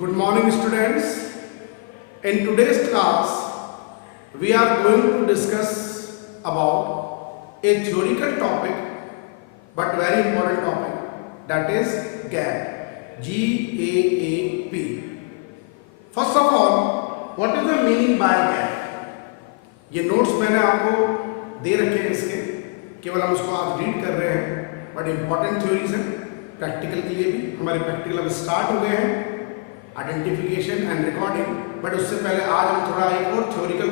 Good morning, students. In today's class, we are going to discuss about a theoretical topic, but very important topic, that is GAAP. G-A-A-P. First of all, what is the meaning by GAAP? ये notes मैंने आपको दे रखे हैं इसके, केवल हम उसको आज रीड कर रहे हैं, बट इम्पॉर्टेंट थ्योरीज हैं प्रैक्टिकल के लिए भी. हमारे प्रैक्टिकल अब स्टार्ट हो गए हैं, आइडेंटिफिकेशन एंड रिकॉर्डिंग. बट उससे पहले आज हम थोड़ा एक और थ्योरिकल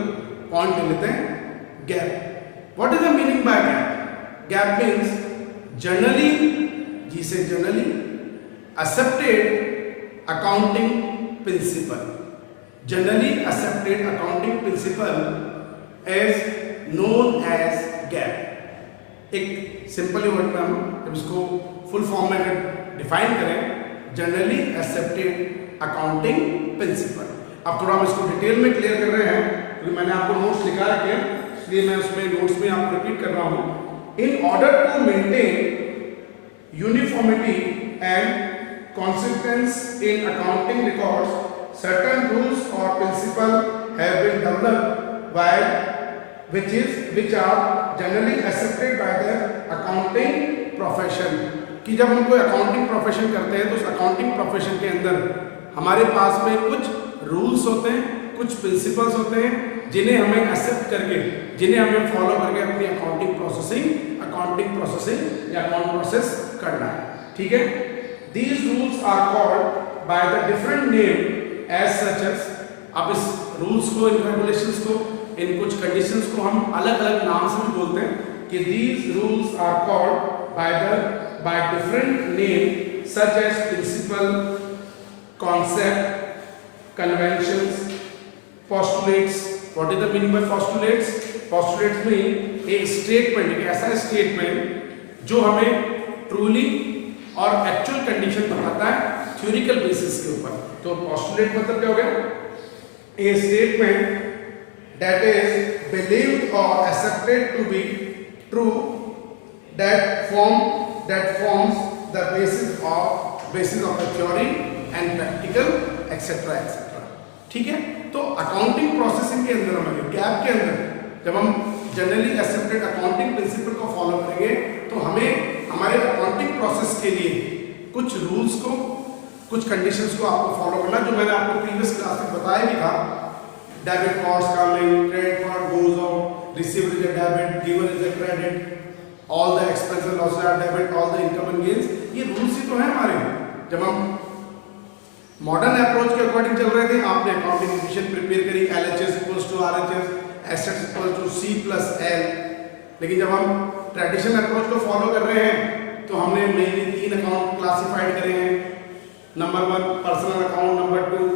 पॉइंट ले लेते हैं, GAAP. What is the meaning by GAAP? GAAP means generally, जिसे generally accepted accounting principle. Generally accepted accounting principle as known as GAAP. एक सिंपल वर्ड में हम जब इसको फुल फॉर्म में अगर डिफाइन करें, जनरली एक्सेप्टेड अकाउंटिंग प्रिंसिपल. अब थोड़ा हम इसको डिटेल में क्लियर कर रहे हैं क्योंकि मैंने आपको नोट्स लिखा रखे हैं, इसलिए मैं उसमें नोट्स में आपको रिपीट कर रहा हूँ. In order to maintain uniformity and consistence in accounting records, certain rules और principle have been developed by which are generally accepted by the accounting profession. कि जब हम कोई अकाउंटिंग प्रोफेशन करते हैं तो उस अकाउंटिंग प्रोफेशन के अंदर हमारे पास में कुछ रूल्स होते हैं, कुछ प्रिंसिपल्स होते हैं जिन्हें हमें एक्सेप्ट करके, जिन्हें हमें फॉलो करके अपनी अकाउंटिंग प्रोसेसिंग या अकाउंट प्रोसेस करना है. ठीक है. These rules are called by the different name as such as. अब इस रूल्स को, इन रेगुलेशंस को, इन कुछ कंडीशंस को हम अलग अलग नाम से भी बोलते हैं कि these rules are called by different name such as principle, concept, conventions, postulates. What is the meaning by postulates? Postulates में एक स्टेटमेंट, एक ऐसा स्टेटमेंट जो हमें ट्रूली और एक्चुअल कंडीशन बताता है थ्योरिकल बेसिस के ऊपर. तो पोस्टुलेट मतलब क्या हो गया? ए statement that is believed or accepted to be true, that forms the basis of the theory and practical etc etc. ठीक है. तो अकाउंटिंग प्रोसेसिंग के अंदर, हमारे गैप के अंदर जब हम जनरली एक्सेप्टेड अकाउंटिंग प्रिंसिपल को फॉलो करेंगे तो हमें हमारे अकाउंटिंग प्रोसेस के लिए कुछ रूल्स को, कुछ कंडीशंस को आपको फॉलो करना, जो मैंने आपको प्रीवियस क्लास में बताया भी था. Debit cards coming, credit card goes out, receiver is a debit, giver is a credit, all the expenses and losses are debit, all the income and gains. ये रूल्स ही तो हैं हमारे. जब हम मॉडर्न अप्रोच के अकॉर्डिंग चल रहे थे, आपने अकाउंटिंग इक्वेशन प्रिपेयर करी, LHS equals to RHS, assets equals to C plus L. लेकिन जब हम ट्रेडिशनल अप्रोच को फॉलो कर रहे हैं तो हमने मेनली 3 अकाउंट क्लासिफाइड करे हैं. Number 1 personal account, number 2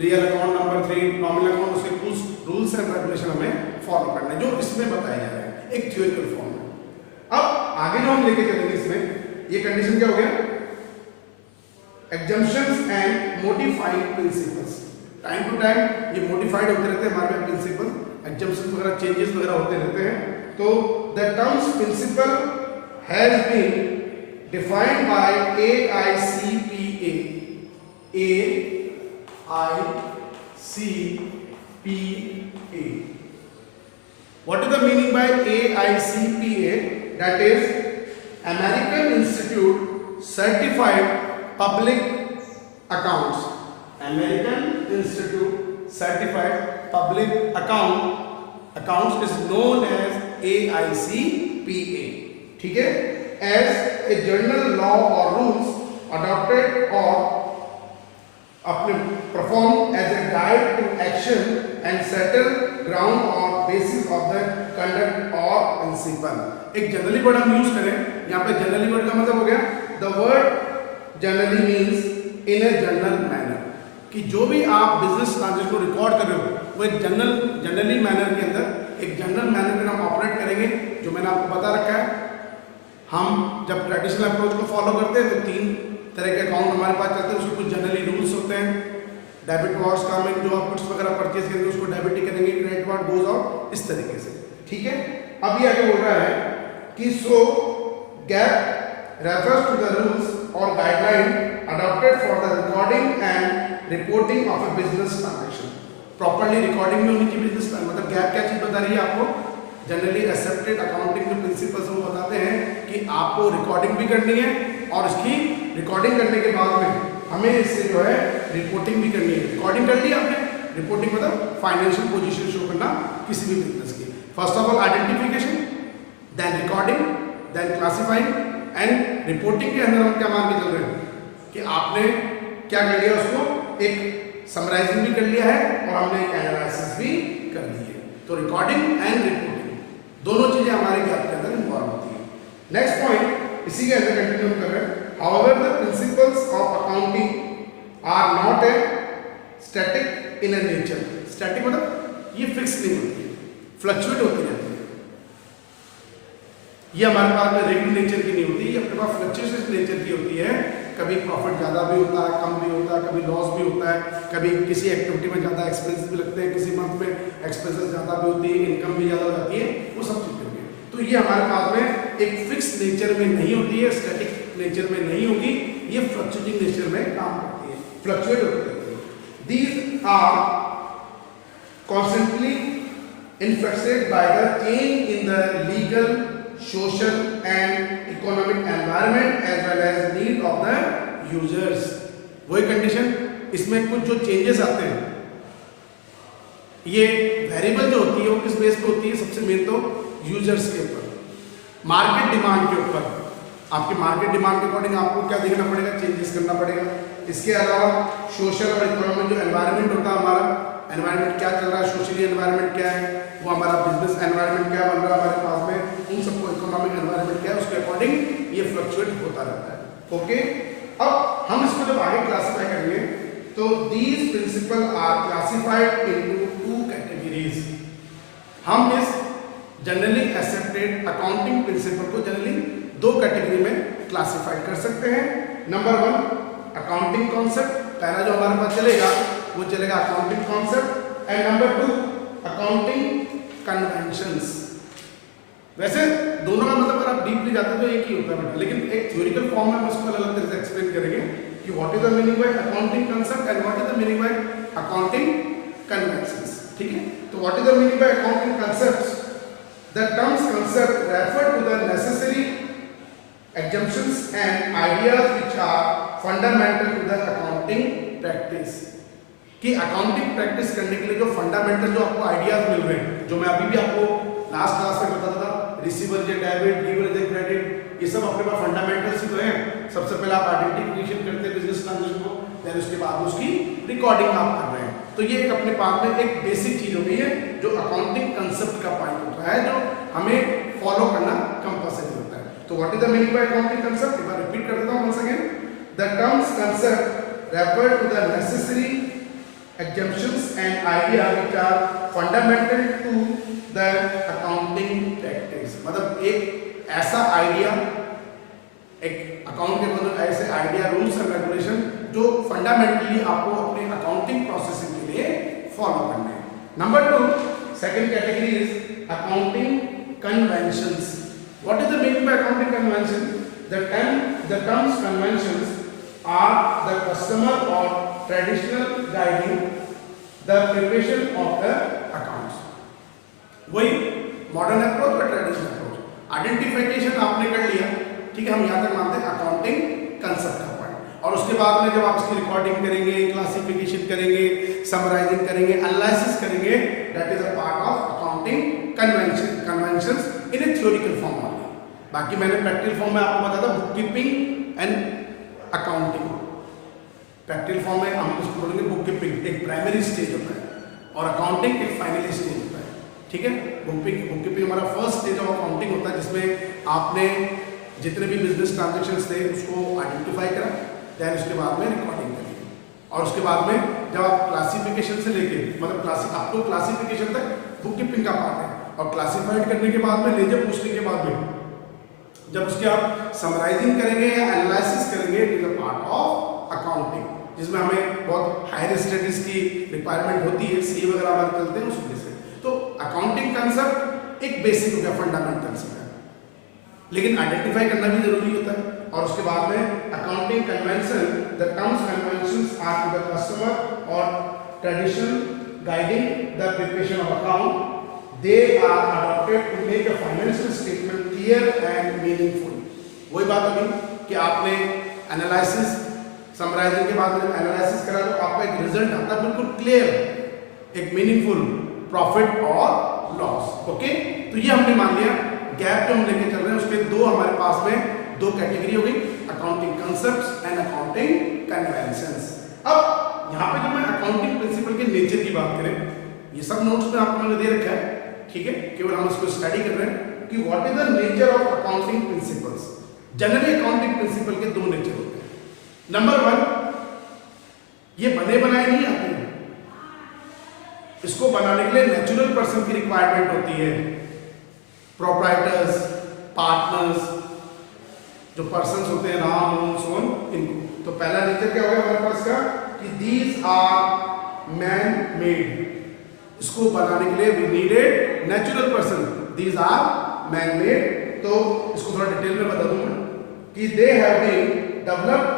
real account, number 3 nominal account. उसके कुछ रूल्स एंड रेगुलेशन हमें फॉलो करना है जो इसमें बताए जा रहे हैं एक थ्योरिकल फॉर्म में. अब आगे जो हम लेके चलेंगे इसमें, ये कंडीशन क्या हो गया? Exemptions and modified principles. Time to time ये मॉडिफाइड होते रहते हैं हमारे प्रिंसिपल, एग्जम्पशंस वगैरह, चेंजेस वगैरह होते रहते हैं. तो the terms principle has been defined by AICPA. AICPA. What is the meaning by AICPA? That is American Institute Certified Public Accounts. American Institute Certified Public Accounts is known as AICPA. ठीक है. As a general law or rules adopted or performed as a guide to action and settle ground or basis of the conduct or principle. एक generally word हम use करें, यहाँ पे generally word का मतलब हो गया, the word generally means in a general manner. कि जो भी आप बिजनेस ट्रांजेक्शन को रिकॉर्ड कर रहे हो वो एक जनरली मैनर के अंदर, एक जनरल मैनर में हम ऑपरेट करेंगे. जो मैंने आपको बता रखा है, हम जब ट्रेडिशनल अप्रोच को फॉलो करते हैं तो 3 तरह के अकाउंट हमारे पास चलते हैं. उसके कुछ जनरली रूल्स होते हैं. डेबिट कार्ड्स कमिंग, जो आप गुड्स वगैरह परचेज करेंगे उसको डेबिट ही करेंगे, क्रेडिट कार्ड गोज आउट, इस तरीके से. ठीक है. अब ये आगे बोल रहा है कि सो gap refers to the rules or guideline adopted for the recording and reporting of a business transaction, properly recording में होनी चाहिए बिजनेस, मतलब गैप क्या चीज बता रही है आपको, जनरली एक्सेप्टेड अकाउंटिंग के प्रिंसिपल्स वो बताते हैं कि आपको रिकॉर्डिंग भी करनी है और इसकी रिकॉर्डिंग करने के बाद में हमें इससे जो है रिपोर्टिंग भी करनी है। रिकॉर्डिंग कर ली आपने, रिपोर्टिंग मतलब फाइनेंशियल पोजीशन शो करना किसी भी बिजनेस की। First of all identification, then recording, then classifying and reporting के अंदर हम क्या मान के चल रहे हैं कि आपने क्या कर लिया, उसको एक समराइजिंग भी कर लिया है और हमने एक एनालिसिस भी कर ली है। तो रिकॉर्डिंग एंड रिपोर्टिंग दोनों चीजें हमारे गैप के अंदर इन्वॉल्व होती है। नेक्स्ट पॉइंट इसी के अंदर कंटिन्यू कर रहे हैं। However, the principles of accounting are not a static in a nature. Static मतलब ये फिक्स नहीं होती है, फ्लक्चुएट होती रहती है। ये हमारे पास में रेगुलर नेचर की नहीं होती, ये अपने पास फ्लक्चुएशन नेचर की होती है। कभी प्रॉफिट ज़्यादा भी होता है, कम भी होता है, कभी लॉस भी होता है, कभी किसी एक्टिविटी में ज़्यादा एक्सपेंसेस भी लगते हैं, किसी मंथ में एक्सपेंसेस ज़्यादा भी होती है, इनकम भी ज़्यादा हो जाती है, वो सब चीज़ें होती है। तो ये हमारे पास में एक फिक्स नेचर में नहीं होती है, स्टैटिक नेचर में नहीं होगी, ये फ्लक्चुएटिंग नेचर में काम करती है, फ्लक्चुएट होती है। These are constantly influenced by the change in the legal, social and economic environment as well as need of the users. वही कंडीशन, इसमें कुछ जो चेंजेस आते हैं, ये वेरिएबल जो होती है वो किस बेस पे होती है, सबसे मेन तो यूजर्स के ऊपर, मार्केट डिमांड के ऊपर। आपके मार्केट डिमांड के अकॉर्डिंग आपको क्या देखना पड़ेगा, चेंजेस करना पड़ेगा। इसके अलावा सोशल और इकोनॉमिक जो एनवायरनमेंट होता है, हमारा एनवायरनमेंट क्या चल रहा है, सोशली एनवायरनमेंट क्या है, वो हमारा बिजनेस एनवायरनमेंट क्या बन रहा है हमारे पास में, उन सबको इकोनॉमिक एनवायरनमेंट क्या है उसके अकॉर्डिंग ये फ्लक्चुएट होता रहता है। ओके, अब हम इसको जब आगे क्लासीफाई करेंगे तो these principle are classified into 2 categories. हम इस जनरली एक्सेप्टेड अकाउंटिंग प्रिंसिपल को जनरली 2 कैटेगरी में क्लासिफाई कर सकते हैं। नंबर 1 अकाउंटिंग कॉन्सेप्ट, पहला जो हमारे पास चलेगा वो चलेगा accounting concept, and number 2 accounting conventions. वैसे दोनों का मतलब अगर आप डीपली जाते हैं तो एक ही होता है, लेकिन एक थ्योरिकल फॉर्म में हम उसको अलग अलग तरह से एक्सप्लेन करेंगे कि what is the meaning by accounting concept and what is the meaning by accounting conventions. ठीक है, तो what is the meaning by accounting concepts? The terms concept refer to the necessary assumptions and ideas which are fundamental to the accounting practice. कि accounting practice करने के लिए जो fundamental जो आपको आइडियाज मिल रहे हैं, जो मैं अभी भी आपको लास्ट क्लास में बताता था, रिसीवर जे डेबिट, गिवर जे क्रेडिट, ये सब अपने पास फंडामेंटल्स ही तो हैं। सबसे पहले आप आइडेंटिफिकेशन करते हैं बिजनेस ट्रांजैक्शन को, फिर उसके बाद उसकी रिकॉर्डिंग आप कर रहे हैं। तो ये एक अपने पास में एक बेसिक चीज हो गई है जो अकाउंटिंग कंसेप्ट का पॉइंट होता है, जो हमें फॉलो करना कंपल्सरी होता है। तो what is the meaning by accounting concept? एक बार रिपीट कर देता हूं once again. The terms concept refer to the necessary assumptions and ideas which are fundamental to the accounting practice। मतलब एक ऐसा आइडिया, एक अकाउंट के मतलब ऐसे आइडिया, रूल्स एंड रेगुलेशन जो फंडामेंटली आपको अपने अकाउंटिंग प्रोसेसिंग के लिए फॉलो करने हैं। Number 2 second category is accounting conventions. What is the meaning by accounting convention? the terms conventions are the customer or traditional guiding the preparation of the accounts। वही modern approach और traditional approach. Identification आपने कर लिया, ठीक है, हम यहाँ तक मानते हैं अकाउंटिंग कंसेप्ट का पॉइंट, और उसके बाद में जब आप इसकी रिकॉर्डिंग करेंगे, क्लासिफिकेशन करेंगे, समराइजिंग करेंगे, एनालिसिस करेंगे, that is a part of accounting conventions in A theoretical form only. बाकी मैंने प्रैक्टिकल फॉर्म में आपको बताया था book keeping and accounting. Practical form में हम उसको बोलेंगे बुक कीपिंग एक प्राइमरी स्टेज होता है और अकाउंटिंग एक फाइनली स्टेज होता है। ठीक है, बुक कीपिंग हमारा फर्स्ट स्टेज ऑफ अकाउंटिंग होता है, जिसमें आपने जितने भी बिजनेस ट्रांजेक्शन्स थे उसको आइडेंटिफाई करा, देन उसके बाद में रिकॉर्डिंग करी, और उसके बाद में जब आप क्लासिफिकेशन से लेके मतलब आप तो क्लासिफिकेशन तक बुक कीपिंग का पार्ट है, और क्लासिफाइड करने के बाद में लेजर पूछने के बाद में जब उसके आप समराइजिंग करेंगे या एनालिसिस करेंगे, it is a part of accounting, जिसमें हमें बहुत हायर स्टडीज की रिक्वायरमेंट होती है, सी वगैरह हमारे चलते हैं उस वजह से। तो अकाउंटिंग कंसेप्ट एक बेसिक हो गया, फंडामेंटल्स है, लेकिन आइडेंटिफाई करना भी जरूरी होता है। और उसके बाद में accounting convention, the terms conventions are to the customer tradition guiding the preparation of account. They are adopted to make a financial statement clear and meaningful. वही बात होगी कि आपने एनालिसिस समराइजिंग के बाद में एनालिसिस करा तो आपका एक रिजल्ट आता है बिल्कुल क्लियर, एक मीनिंगफुल प्रॉफिट और लॉस. ओके, तो ये हमने मान लिया. गैप जो हम लेके चल रहे हैं उसके दो हमारे पास में दो कैटेगरी हो गई, accounting concepts and accounting conventions. अब यहाँ पे जब मैं अकाउंटिंग प्रिंसिपल के नेचर की बात करें, ये सब नोट्स में आपको मैंने दे रखा है, ठीक है, केवल हम इसको स्टडी कर रहे हैं कि what is the nature of accounting principles. Generally accounting principle के दो नेचर होते हैं. नंबर वन, ये बने बनाए नहीं आते हैं, इसको बनाने के लिए नेचुरल पर्सन की रिक्वायरमेंट होती है. प्रोप्राइटर्स, पार्टनर्स, जो पर्सन्स होते हैं, राम ओम सोन, इनको. तो पहला नेचर क्या होगा हमारे पास का कि दीज आर मैन मेड. इसको बनाने के लिए we needed natural person, these are man made. तो इसको थोड़ा डिटेल में बता दूंगा कि they have been developed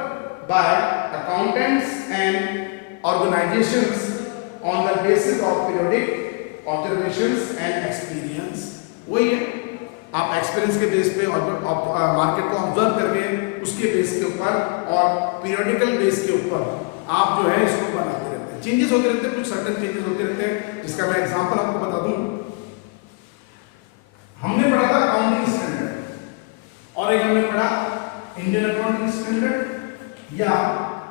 by accountants and organisations on the basis of periodic observations and experience. वही है, आप एक्सपीरियंस के बेस पे और मार्केट को ऑब्जर्व करके उसके बेस के ऊपर और पीरियोडिकल बेस के ऊपर आप जो है इसको बनाते रहते हैं. चेंजेस होते रहते हैं, कुछ सर्टेन चेंजेस होते रहते हैं, जिसका मैं एग्जांपल आपको बता दूं. हमने पढ़ा था अकाउंटिंग स्टैंडर्ड और एक हमने पढ़ा इंडियन अकाउंटिंग स्टैंडर्ड या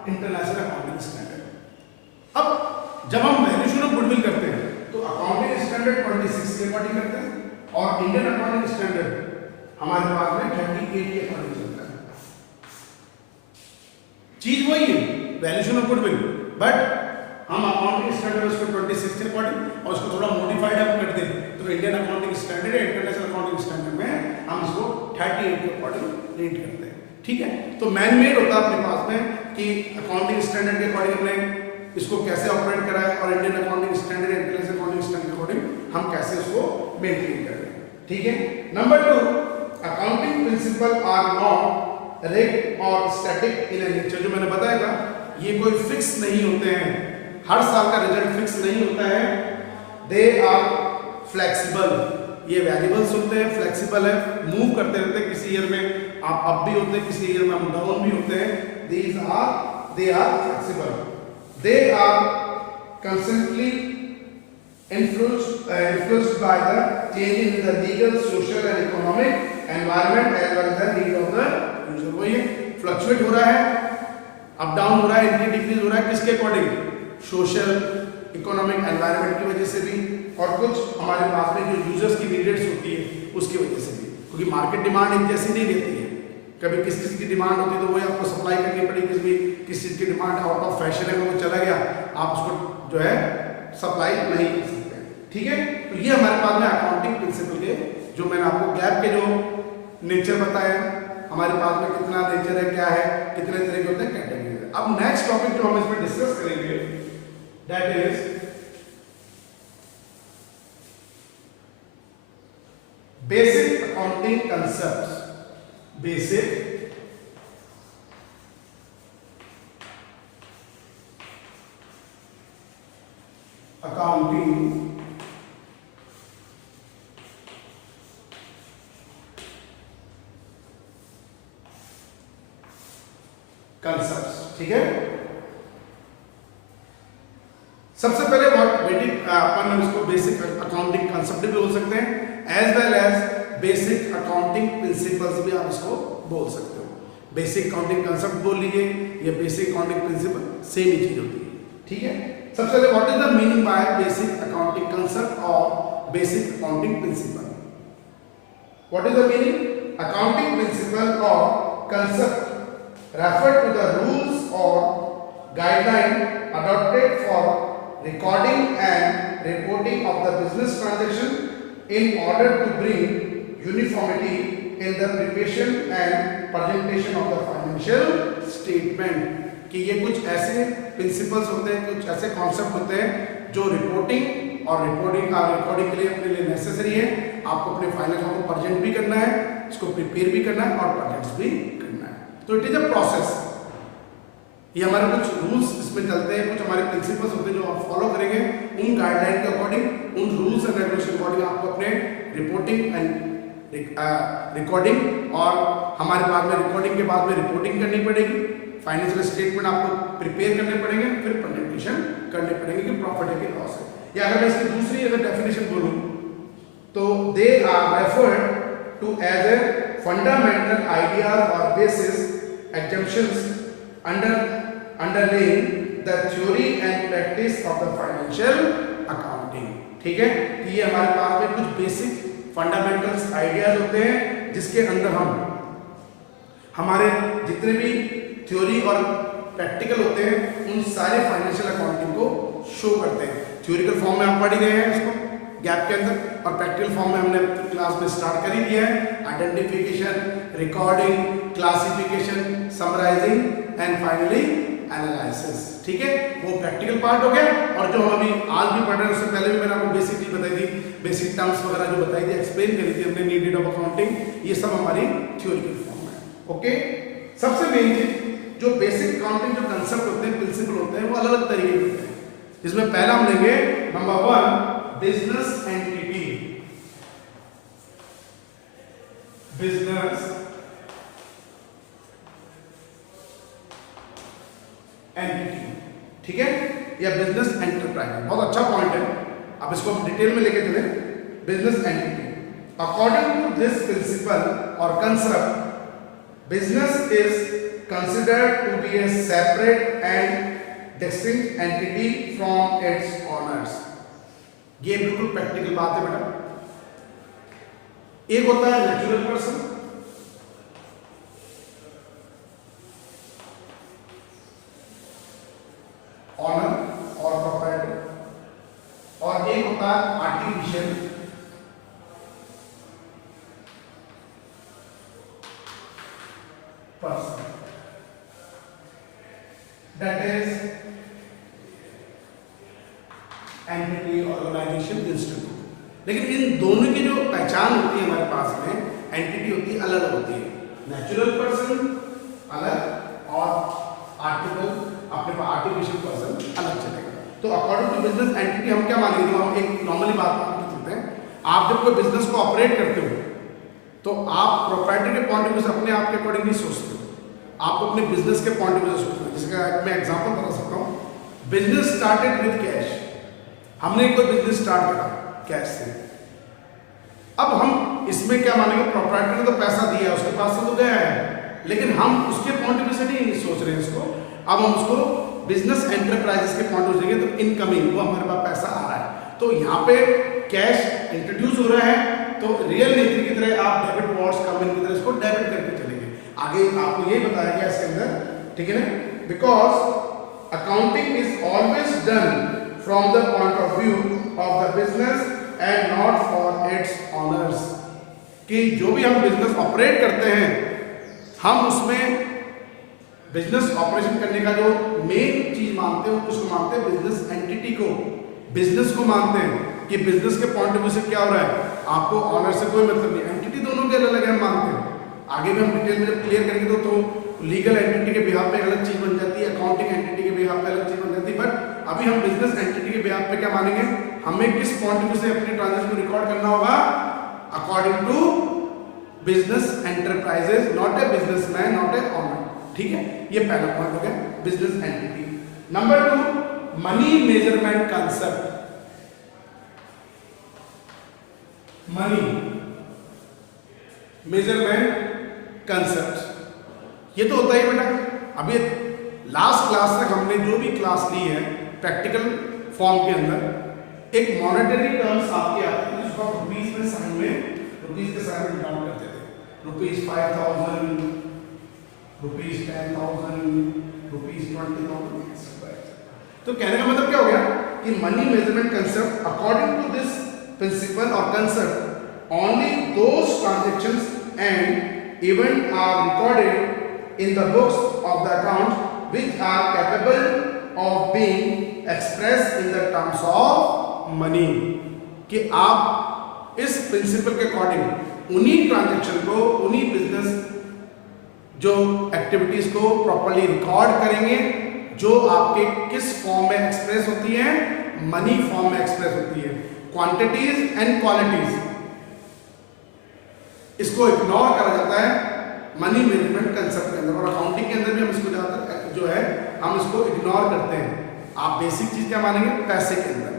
इंटरनेशनल अकाउंटिंग स्टैंडर्ड. अब जब हम वैल्यूएशन ऑफ गुडविल करते हैं तो अकाउंटिंग स्टैंडर्ड 26 के अकॉर्डिंग करते हैं और इंडियन अकाउंटिंग स्टैंडर्ड हमारे पास में 38 के अकॉर्डिंग चलता है. चीज वही है, वैल्यूएशन ऑफ गुडविल, बट हम अकाउंटिंग स्टैंडर्ड उसको 26 के अकॉर्डिंग और उसको थोड़ा मॉडिफाइड अप कर दें तो इंडियन अकाउंटिंग स्टैंडर्ड या इंटरनेशनल अकाउंटिंग स्टैंडर्ड में हम इसको 38 के अकॉर्डिंग रीड करते हैं. ठीक है, तो मैन मेड होता है अपने पास में कि अकाउंटिंग स्टैंडर्ड के अकॉर्डिंग हमने इसको कैसे ऑपरेट करा है और इंडियन अकाउंटिंग स्टैंडर्ड या इंटरनेशनल अकाउंटिंग स्टैंडर्ड के अकॉर्डिंग हम कैसे उसको मेंटेन कर रहे हैं. ठीक है. Number 2, accounting principle are not rigid और स्टैटिक इन नेचर. जो मैंने बताया था, ये कोई फिक्स नहीं होते हैं, हर साल का रिजल्ट फिक्स नहीं होता है. दे आर फ्लेक्सिबल, ये वेरिएबल्स होते हैं, फ्लेक्सिबल है, मूव करते रहते हैं. किसी ईयर में आप अप भी होते हैं, किसी ईयर में हम डाउन भी होते हैं. They are flexible. They are constantly influenced by the change in the legal, social and economic environment as well as the need of the user. वो ये फ्लक्चुएट हो रहा है, अप डाउन हो रहा है, इंक्रीज डिक्रीज हो रहा है. किसके अकॉर्डिंग? सोशल इकोनॉमिक एनवायरनमेंट की वजह से भी और कुछ हमारे पास में जो यूजर्स की नीड्स होती है उसकी वजह से भी, क्योंकि मार्केट डिमांड एक जैसी नहीं रहती है. कभी किस चीज़ की डिमांड होती है तो वही आपको सप्लाई करनी पड़ेगी. किस चीज़ की डिमांड आउट ऑफ फैशन है, वो चला गया, आप उसको जो है सप्लाई नहीं कर सकते. ठीक है, तो ये हमारे पास में अकाउंटिंग प्रिंसिपल के जो मैंने आपको गैप के जो नेचर बताया, हमारे पास में कितना नेचर है, क्या है, कितने तरह के होते हैं, कैटेगरी है. अब नेक्स्ट टॉपिक जो हम इसमें डिस्कस करेंगे that is basic accounting concepts. Basic accounting concepts. ठीक है, सबसे पहले अपन इसको बेसिक अकाउंटिंग कंसेप्ट भी बोल सकते हैं, as well as basic accounting principles भी आप इसको बोल सकते हो. बेसिक अकाउंटिंग कंसेप्ट बोल लीजिए या बेसिक अकाउंटिंग प्रिंसिपल, सेम ही चीज होती है. ठीक है, सबसे पहले what is the meaning by basic accounting concept और basic accounting principle. What is the meaning? Accounting principle और concept refer to the rules or guideline adopted for recording and reporting of the business transaction in order to bring uniformity in the preparation and presentation of the financial statement. कि ये कुछ ऐसे principles होते हैं, कुछ ऐसे concept होते हैं जो रिपोर्टिंग और रिकॉर्डिंग के लिए अपने लिए नेसेसरी है. आपको अपने फाइनेंस को प्रेजेंट भी करना है, इसको प्रिपेयर भी करना है और प्रेजेंट भी करना है. तो इट इज अ प्रोसेस. ये हमारे कुछ रूल्स इसमें चलते हैं, कुछ हमारे प्रिंसिपल्स होते हैं जो आप फॉलो उन गाइडलाइन के अकॉर्डिंग, उन रूल्स एंड रेगुलेशन के अकॉर्डिंग आपको अपने रिपोर्टिंग एंड रिकॉर्डिंग और हमारे बाद में रिकॉर्डिंग के बाद में रिपोर्टिंग करनी पड़ेगी, फाइनेंशियल स्टेटमेंट आपको प्रिपेयर करने पड़ेंगे, फिर प्रेजेंटेशन करने पड़ेंगे कि प्रॉफिट है कि लॉस है। या अगर मैं इसकी दूसरी अगर डेफिनेशन बोलूं तो they are referred to as a fundamental ideas और basis assumptions underlying the theory and practice of the financial accounting. ठीक है, ये हमारे पास में कुछ बेसिक फंडामेंटल्स आइडियाज होते हैं जिसके अंदर हम हमारे जितने भी थ्योरी और प्रैक्टिकल होते हैं उन सारे फाइनेंशियल अकाउंटिंग को शो करते हैं। थ्योरिकल फॉर्म में आप पढ़ ही गए हैं इसको गैप के अंदर, और प्रैक्टिकल फॉर्म में हमने क्लास में स्टार्ट कर ही दिया है। Identification, recording, classification, summarising and finally analysis. ठीक है, वो प्रैक्टिकल पार्ट हो गया। और जो हम अभी आज भी पढ़ रहे हैं उससे पहले भी मैंने आपको बेसिक चीज बताई थी, बेसिक टर्म्स वगैरह जो बताई थी, एक्सप्लेन करी थी हमने, नीडेड ऑफ अकाउंटिंग, ये सब हमारी थ्योरिकल फॉर्म है। ओके, सबसे मेन चीज जो बेसिक अकाउंटिंग जो कंसेप्ट होते हैं, प्रिंसिपल होते हैं, वो अलग अलग तरीके के होते हैं। इसमें पहला हम लेंगे number 1 business entity. Business entity, ठीक है, या बिजनेस एंटरप्राइज, बहुत अच्छा पॉइंट है। अब इसको हम डिटेल में लेके चले। Business entity, according to this principle और concept, business is considered to be a separate and distinct entity from its owners। ये बिल्कुल प्रैक्टिकल बात है बेटा। एक होता है नेचुरल पर्सन, ऑनर और प्रोप्राइटर, और एक होता है artificial person, that is entity, organization, institute। लेकिन इन दोनों की जो पहचान होती है हमारे पास में, एंटिटी होती है, अलग होती है। नेचुरल पर्सन अलग और आर्टिफिशियल पर्सन अलग चलेगा। तो अकॉर्डिंग टू बिजनेस एंटिटी हम क्या मानेंगे, जो हम एक नॉर्मली बात करते हैं, आप जब कोई बिजनेस को ऑपरेट करते हो तो आप प्रोप्राइटर के पॉइंट ऑफ व्यू से अपने आप के अकॉर्डिंग नहीं सोचते हो, आप अपने बिजनेस के पॉइंट ऑफ व्यू से सोचते हो। जिसका मैं एग्जांपल बता सकता हूँ, बिजनेस स्टार्टेड विद कैश। हमने कोई बिजनेस स्टार्ट करा कैश से, अब हम इसमें क्या मानेंगे, प्रोप्राइटर ने तो पैसा दिया, उसके पास से तो गया है, लेकिन हम उसके पॉइंट ऑफ व्यू से नहीं सोच रहे हैं इसको। अब हम उसको बिजनेस एंटरप्राइजेस के पॉइंट ऑफ व्यू से, तो इनकमिंग, वो हमारे पास पैसा आ रहा है, तो यहाँ पे कैश इंट्रोड्यूस हो रहा है, तो रियल नीति की तरह आप डेबिट टुवर्ड्स कमिंग की तरह इसको डेबिट करके चलेंगे। आगे आपको ये बताया गया इसके अंदर, ठीक है ना, because accounting is always done from the point of view of the business and not for its honours. कि जो भी हम बिजनेस ऑपरेट करते हैं, हम उसमें बिजनेस ऑपरेशन करने का जो मेन चीज मानते हैं उसको मानते हैं बिजनेस एंटिटी को, बिजनेस को मानते हैं कि बिजनेस के पॉइंट ऑफ व्यू से क्या हो रहा है, आपको ऑनर से कोई मतलब नहीं। एंटिटी दोनों के अलग अलग हम मानते हैं, आगे भी हम डिटेल में जब क्लियर करेंगे तो लीगल एंटिटी के बिहाफ पे अलग चीज बन जाती है, अकाउंटिंग एंटिटी के बिहाफ पे अलग चीज बन जाती है। बट अभी हम बिजनेस एंटिटी के बिहाफ पे क्या मानेंगे, हमें किस पॉइंट ऑफ व्यू से अपने ट्रांजेक्शन को रिकॉर्ड करना होगा, according to business enterprises, not a businessman, not a owner. ठीक है, ये पहला पॉइंट हो गया business entity. Number 2 money measurement concept. Money measurement concept, ये तो होता ही बेटा। अभी लास्ट क्लास तक हमने जो भी क्लास ली है प्रैक्टिकल फॉर्म के अंदर, एक मॉनेटरी टर्म्स आपके आते हैं जिसको आप रुपीस में साइन में, रुपीस के साइन में डिनोट करते थे, रुपीस 5000, रुपीस 10,000, रुपीस 20,000। तो कहने का मतलब क्या हो गया कि money measurement concept, according to this principle or concept, only those transactions and events are recorded in the books of the account which are capable of being expressed in the terms of money। कि आप इस principal के according उन्हीं transaction को, उन्हीं business जो activities को properly record करेंगे जो आपके किस फॉर्म में एक्सप्रेस होती हैं, मनी फॉर्म में एक्सप्रेस होती है, क्वांटिटीज एंड क्वालिटीज। इसको इग्नोर करा जाता है मनी मैनेजमेंट कंसेप्ट के अंदर, और अकाउंटिंग के अंदर भी हम इसको ज़्यादातर जो है हम इसको इग्नोर करते हैं। आप बेसिक चीज़ क्या मानेंगे, पैसे के अंदर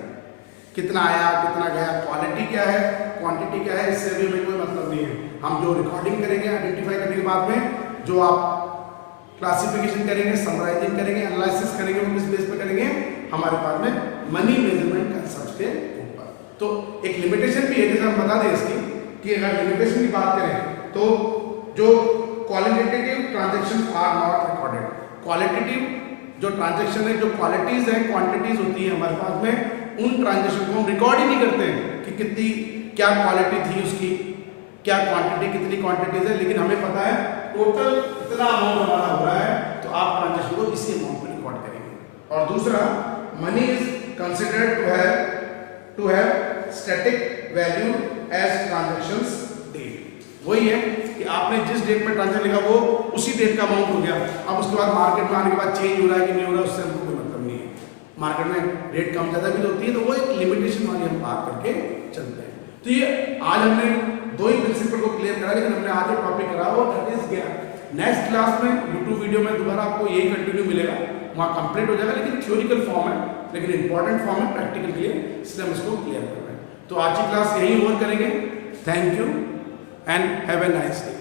कितना आया कितना गया, क्वालिटी क्या है क्वांटिटी क्या है, इससे भी हमें कोई मतलब नहीं है। हम जो रिकॉर्डिंग करेंगे आइडेंटिफाई करने के बाद में जो आप क्लासिफिकेशन करेंगे, समराइजिंग करेंगे, एनालिसिस करेंगे, वो किस बेस पे करेंगे, हमारे पास में मनी मेजरमेंट कंसेप्ट के ऊपर। तो एक लिमिटेशन भी है, जैसे हम बता दें इसकी कि अगर लिमिटेशन की बात करें तो जो qualitative transaction are not recorded, qualitative जो ट्रांजैक्शन है, जो क्वालिटीज है क्वांटिटीज होती है हमारे पास में, उन ट्रांजैक्शन को हम रिकॉर्ड ही नहीं करते हैं कि कितनी क्या क्वालिटी थी उसकी, क्या क्वांटिटी कितनी क्वांटिटीज है, लेकिन हमें पता है टोटल इतना अमाउंट हमारा हो रहा है, तो आप ट्रांजैक्शन को इसी अमाउंट पर रिकॉर्ड करेंगे। और दूसरा, money is considered to have static value as transactions date. वही है कि आपने जिस डेट में ट्रांजैक्शन लिखा वो उसी डेट का अमाउंट हो गया। अब उसके बाद मार्केट में आने के बाद चेंज हो रहा है कि नहीं हो रहा है, उससे हमको कोई मतलब नहीं है। मार्केट में रेट कम ज़्यादा भी होती है, तो वो एक लिमिटेशन वाली हम बात करके चलते हैं। तो ये आज हमने दो ही प्रिंसिपल को क्लियर करा, लेकिन हमने आज जो टॉपिक करा वो that is gap. Next class में यूट्यूब वीडियो में दोबारा आपको यही कंटिन्यू मिलेगा, वहाँ कंप्लीट हो जाएगा, लेकिन थ्योरिकल फॉर्म है, लेकिन इंपॉर्टेंट फॉर्म है प्रैक्टिकल के लिए, इसलिए हम इसको क्लियर कर रहे हैं। तो आज की क्लास यही ओवर करेंगे। Thank you and have a nice day.